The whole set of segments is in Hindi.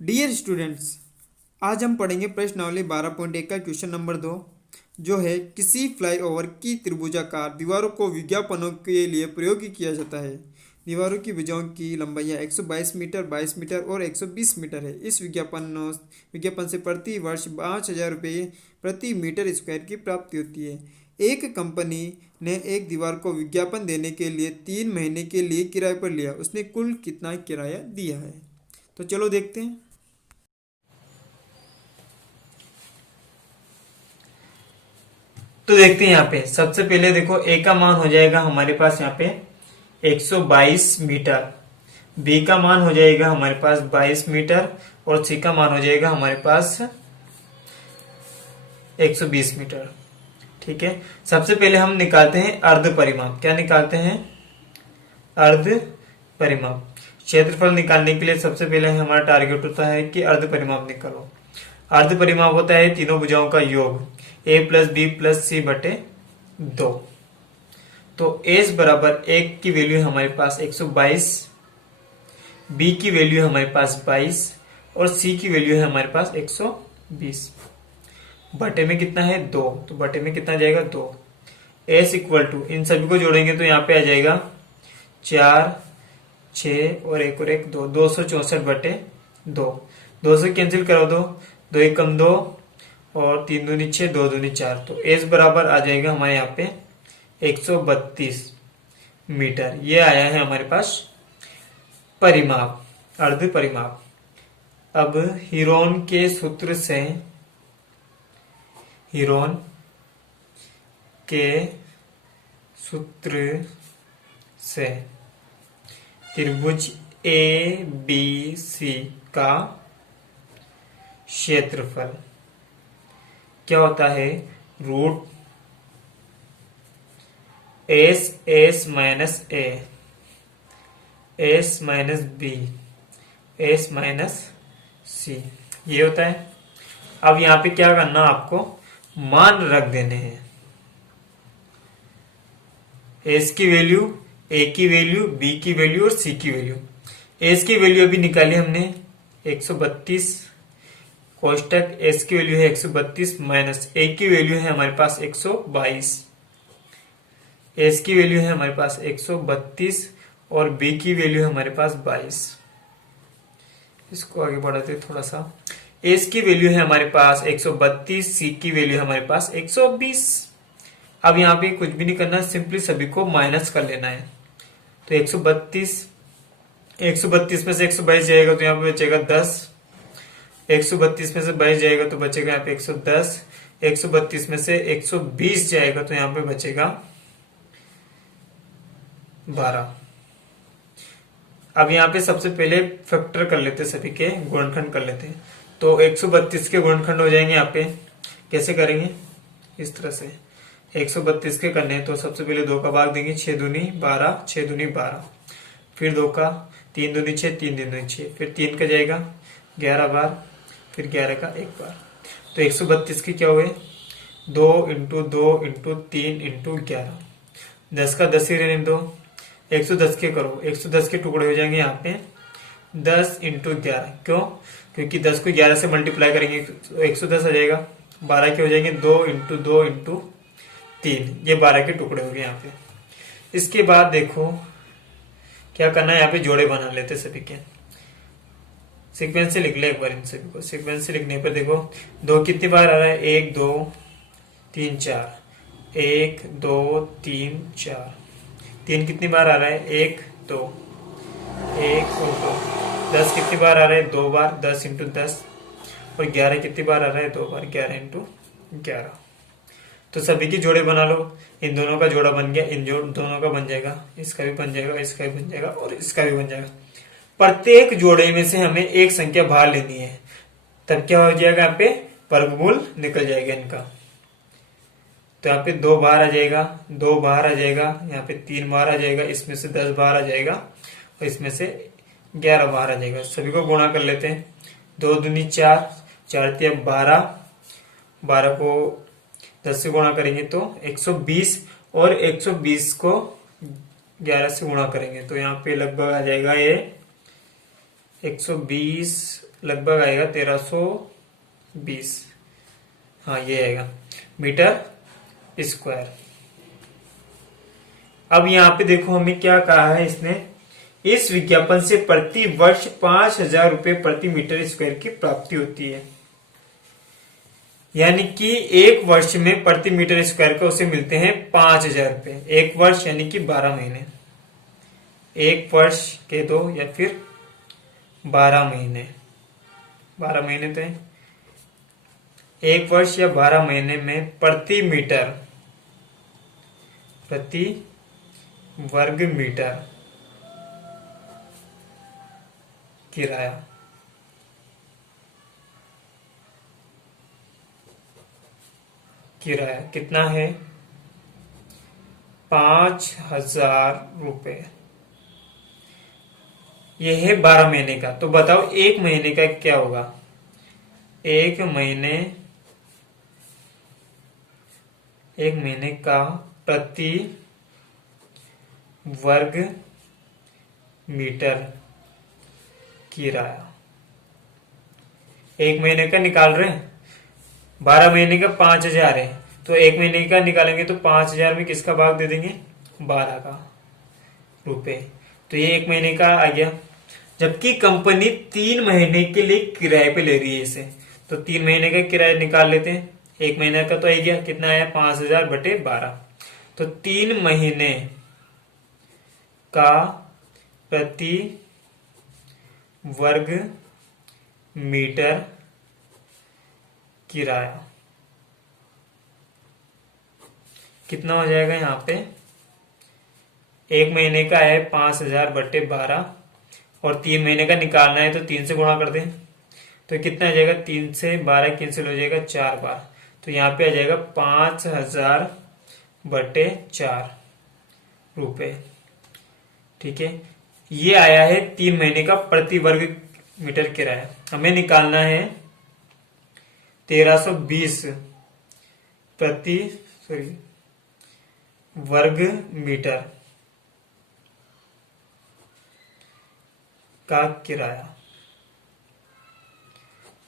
डियर स्टूडेंट्स, आज हम पढ़ेंगे प्रश्नावली 12.1 का क्वेश्चन नंबर 2, जो है किसी फ्लाईओवर की त्रिभुजाकार दीवारों को विज्ञापनों के लिए प्रयोग किया जाता है। दीवारों की भुजाओं की लंबाई 122 मीटर, 22 मीटर और 120 मीटर है। इस विज्ञापन से प्रति वर्ष 5,000 रुपये प्रति मीटर स्क्वायर की प्राप्ति होती है। एक कंपनी ने एक दीवार को विज्ञापन देने के लिए 3 महीने के लिए किराए पर लिया। उसने कुल कितना किराया दिया है? तो चलो देखते हैं। तो देखते हैं यहाँ पे सबसे पहले देखो ए का मान हो जाएगा हमारे पास यहाँ पे 122 मीटर, बी का मान हो जाएगा हमारे पास 22 मीटर और सी का मान हो जाएगा हमारे पास 120 मीटर। ठीक है, सबसे पहले हम निकालते हैं अर्ध परिमाप। क्या निकालते हैं? अर्ध परिमाप। क्षेत्रफल निकालने के लिए सबसे पहले हमारा टारगेट होता है कि अर्ध परिमाप निकालो। अर्ध परिमाप होता है तीनों भुजाओं का योग, a प्लस बी प्लस सी बटे 2। तो एस बराबर 1 की वैल्यू है हमारे पास 122, बी की वैल्यू है हमारे पास 22 और सी की वैल्यू है हमारे पास 120। बटे में कितना है? 2, तो बटे में कितना जाएगा? 2। एस इक्वल टू, इन सभी को जोड़ेंगे तो यहाँ पे आ जाएगा 4, 6 और 1 और 1 2, 264 बटे 2। 2 से कैंसिल करा दो, 2 1 कम 2 और 3 दूनी 6, 2 दूनी 4। तो एस बराबर आ जाएगा हमारे यहाँ पे 132 मीटर। ये आया है हमारे पास परिमाप, अर्ध परिमाप। अब हीरोन के सूत्र से, हीरोन के सूत्र से त्रिभुज ए बी सी का क्षेत्रफल क्या होता है? Root S minus A, S minus B, S minus C, ये होता है। अब यहां पे क्या करना, आपको मान रख देने हैं। एस की वैल्यू, ए की वैल्यू, बी की वैल्यू और सी की वैल्यू। एस की वैल्यू अभी निकाली हमने 132, कोष्टक एस की वैल्यू है 132 माइनस ए की वैल्यू है हमारे पास 122, एस की वैल्यू है हमारे पास 132 और बी की वैल्यू है हमारे पास 22। इसको आगे बढ़ाते थोड़ा सा। एस की वैल्यू है हमारे पास 132, सी की वैल्यू है हमारे पास 120। अब यहाँ पे कुछ भी नहीं करना, सिंपली सभी को माइनस कर लेना है। तो 132 में से 122 जाएगा तो यहाँ पे बचेगा 10, 132 में से 22 जाएगा तो बचेगा यहाँ पे 110, 132 में से 120 जाएगा तो यहाँ पे बचेगा 12। अब यहाँ पे सबसे पहले फैक्टर कर लेते, सभी के गुणनखंड कर लेते हैं। तो 132 के गुणनखंड हो जाएंगे यहाँ पे। कैसे करेंगे? इस तरह से 132 के करने हैं तो सबसे पहले 2 का भाग देंगे, 6 दूनी 12, 6 दूनी 12, फिर 2 का 3 दूनी 6, 3 दूनी 6, फिर 3 का जाएगा 11 बार, फिर 11 का 1 बार। तो 132 के क्या हुए? 2 इंटू 2 इंटू 3 इंटू 11, 10 का 10 ही रहने दो। 110 के करो, 110 के टुकड़े हो जाएंगे यहाँ पे 10 इंटू 11। क्यों? क्योंकि 10 को 11 से मल्टीप्लाई करेंगे तो 110 आ जाएगा। 12 के हो जाएंगे 2 इंटू 2 इंटू 3, ये 12 के टुकड़े हो गए यहाँ पे। इसके बाद देखो क्या करना है, यहाँ पे जोड़े बना लेते सभी के। सीक्वेंस से लिख ले एक बार इन सभी को। सीक्वेंस से लिखने पर देखो 2 कितनी बार आ रहा है? 1 2 3 4, 1 2 3 4। 3 कितनी बार आ रहा है? 1 2, 1 और 2। 10 कितनी बार आ रहा है? 2 बार, 10 इंटू 10। और 11 कितनी बार आ रहा है? 2 बार, 11 इंटू 11। तो सभी की जोड़े बना लो। इन दोनों का जोड़ा बन गया, इन दोनों का बन जाएगा, इसका भी बन जाएगा, इसका भी बन जाएगा और इसका भी बन जाएगा। प्रत्येक जोड़े में से हमें एक संख्या बाहर लेनी है, तब क्या हो जाएगा? यहाँ पे वर्गमूल निकल जाएगा इनका। तो यहाँ पे 2 बाहर आ जाएगा, 2 बाहर आ जाएगा, यहाँ पे 3 बाहर आ जाएगा, इसमें से 10 बाहर आ जाएगा और इसमें से 11 बाहर आ जाएगा। सभी को गुणा कर लेते हैं। 2 दूनी 4, 4 तिया 12, 12 को 10 से गुणा करेंगे तो 120 और 120 को 11 से गुणा करेंगे तो यहाँ पे लगभग आ जाएगा ये 120 लगभग आएगा 1320, हाँ ये आएगा मीटर स्क्वायर। अब यहाँ पे देखो हमें क्या कहा है इसने, इस विज्ञापन से प्रति वर्ष 5000 रुपए प्रति मीटर स्क्वायर की प्राप्ति होती है। यानी कि एक वर्ष में प्रति मीटर स्क्वायर का उसे मिलते हैं 5000 रुपए। एक वर्ष यानी कि 12 महीने, एक वर्ष के दो या फिर 12 महीने, 12 महीने तो है, एक वर्ष या 12 महीने में प्रति मीटर, प्रति वर्ग मीटर किराया, किराया कितना है 5000 रुपए। यह है 12 महीने का। तो बताओ एक महीने का क्या होगा। एक महीने का प्रति वर्ग मीटर किराया, एक महीने का निकाल रहे हैं, 12 महीने का 5000 है, तो एक महीने का निकालेंगे तो 5000 में किसका भाग दे देंगे, 12 का रुपए। तो ये एक महीने का आ गया। जबकि कंपनी 3 महीने के लिए किराए पे ले रही है इसे, तो 3 महीने का किराया निकाल लेते हैं। एक महीने का तो आ गया, कितना आया 5000 बटे 12, तो 3 महीने का प्रति वर्ग मीटर किराया कितना हो जाएगा। यहाँ पे एक महीने का है 5000 बटे 12 और 3 महीने का निकालना है तो 3 से गुणा कर दें, तो कितना आ जाएगा, 3 से 12 कैंसिल हो जाएगा 4 बार, तो यहाँ पे आ जाएगा 5000 बटे 4 रुपए। ठीक है, ये आया है 3 महीने का प्रति वर्ग मीटर किराया। हमें निकालना है 1320 प्रति वर्ग मीटर का किराया।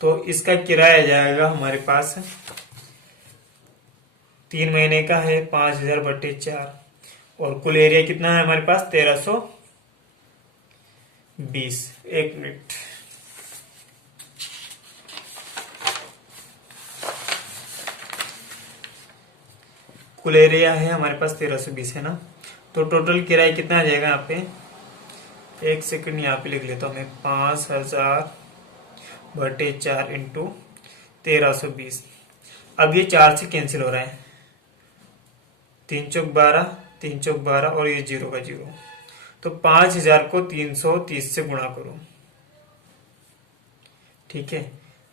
तो इसका किराया जाएगा हमारे पास 3 महीने का है 5000 बटे 4 और कुल एरिया कितना है हमारे पास 1320। एक मिनट, कुल एरिया है हमारे पास 1320 है ना, तो टोटल किराया कितना आ जाएगा यहाँ पे, एक सेकंड यहाँ पे लिख लेता हूँ मैं, 5000 बटे 4 इंटू 1320। अब ये 4 से कैंसिल हो रहा है, 3 चौक 12, 3 चौक 12 और ये 0 का 0, तो 5000 को 330 से गुणा करो। ठीक है,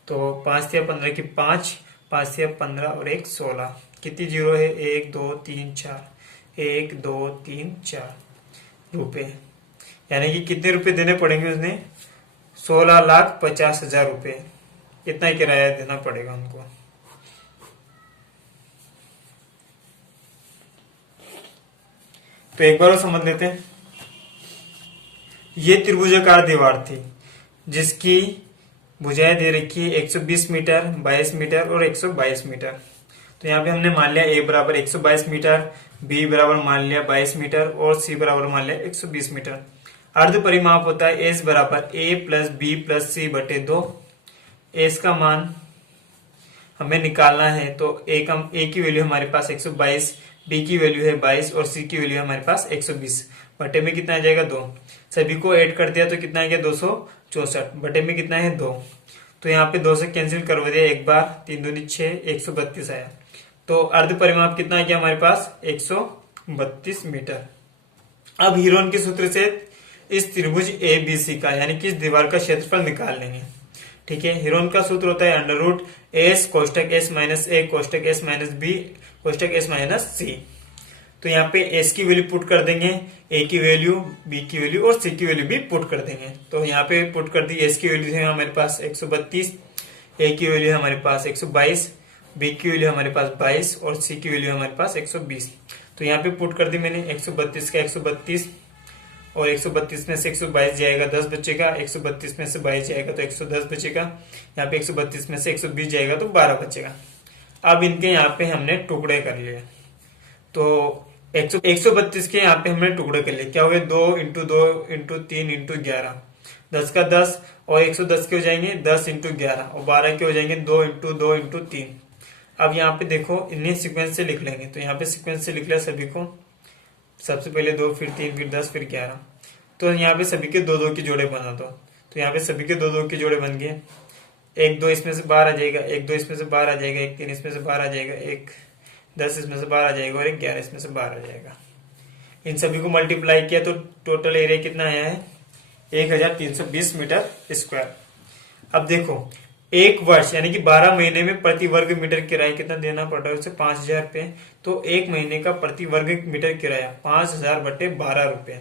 तो 5 या 15 की 5, 5 या 15 और 1 16, कितनी जीरो है, 1 2 3 4, 1 2 3 4 रुपए। यानी कि कितने रुपए देने पड़ेंगे उसने, 16,50,000 रुपए, इतना किराया देना पड़ेगा उनको। तो एक बार और समझ लेते हैं। ये त्रिभुजाकार दीवार थी जिसकी भुजाएं दे रखी है 120 मीटर, 22 मीटर और 122 मीटर। तो यहाँ पे हमने मान लिया a बराबर 122 मीटर, b बराबर मान लिया 22 मीटर और c बराबर मान लिया 120 मीटर। अर्ध परिमाप होता है s बराबर a plus b plus c बटे 2। s का मान हमें निकालना है, तो a की वैल्यू हमारे पास 122, b की वैल्यू है 22 और c की वैल्यू है हमारे पास 120। बटे में कितना आ जाएगा 2, सभी को ऐड कर दिया तो कितना आ गया 264, बटे में कितना है 2, तो यहाँ पे 2 से कैंसिल करवा दिया एक बार, 3 दूनी 6, 132 आया। तो अर्ध परिमाप कितना आ गया हमारे पास 132 मीटर। अब हीरोन के सूत्र से इस त्रिभुज ABC का यानी कि इस दीवार का क्षेत्रफल निकाल लेंगे। ठीक है, हीरोन का सूत्र होता है अंडर रूट एस कोष्टक एस माइनस ए कोष्टक एस माइनस बी कोष्टक एस माइनस सी। तो यहाँ पे एस की वैल्यू पुट कर देंगे, ए की वैल्यू, बी की वैल्यू और सी की वैल्यू भी पुट कर देंगे। तो यहाँ पे पुट कर दी, एस की वैल्यू है हमारे पास 132, ए की वैल्यू है हमारे पास 122, बी की वैल्यू हमारे पास 22 और सी की वैल्यू हमारे पास 120। तो यहाँ पे पुट कर दी मैंने 132 का 132 और 132 में से 122 जाएगा 10 बचेगा, 132 में से 22 जाएगा तो 110 बचेगा, यहाँ पे 132 में से 120 जाएगा तो 12 बचेगा। अब इनके यहाँ पे हमने टुकड़े कर लिए, तो 132 के यहाँ पे हमने टुकड़े कर लिए, क्या हो गए 2 इंटू 2 इंटू 3 इंटू 11, 10 का 10, और 110 के हो जाएंगे 10 इंटू 11, और 12 के हो जाएंगे 2 इंटू 2 इंटू 3। अब यहाँ पे देखो इन्हें सीक्वेंस से लिख लेंगे, तो यहाँ पे सीक्वेंस से लिख लिया सभी को, सबसे पहले 2 फिर 3 फिर 10 फिर 11। तो यहाँ पे सभी के 2-2 के जोड़े बना दो, तो यहाँ पे सभी के 2-2 के जोड़े बन गए। 1 2 इसमें से बाहर आ जाएगा, 1 2 इसमें से बाहर आ जाएगा, 1 3 इसमें से बाहर आ जाएगा, 1 10 इसमें से बाहर आ जाएगा और 1 11 इसमें से बाहर आ जाएगा। इन सभी को मल्टीप्लाई किया तो टोटल एरिया कितना आया है 1320 मीटर स्क्वायर। अब देखो एक वर्ष यानी कि 12 महीने में प्रति वर्ग मीटर किराया कितना देना पड़ रहा है उसे 5000 रुपए, तो एक महीने का प्रति वर्ग मीटर किराया 5000 बटे 12 रुपए,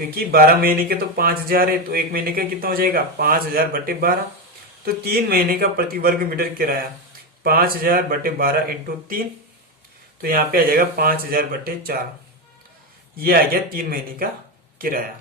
क्योंकि 12 महीने के तो 5000 है, तो एक महीने का कितना हो जाएगा 5000 बटे 12। तो 3 महीने का प्रति वर्ग मीटर किराया 5000 बटे 12 इंटू 3, तो यहाँ पे आ जाएगा 5000 बटे 4। ये आ गया 3 महीने का किराया।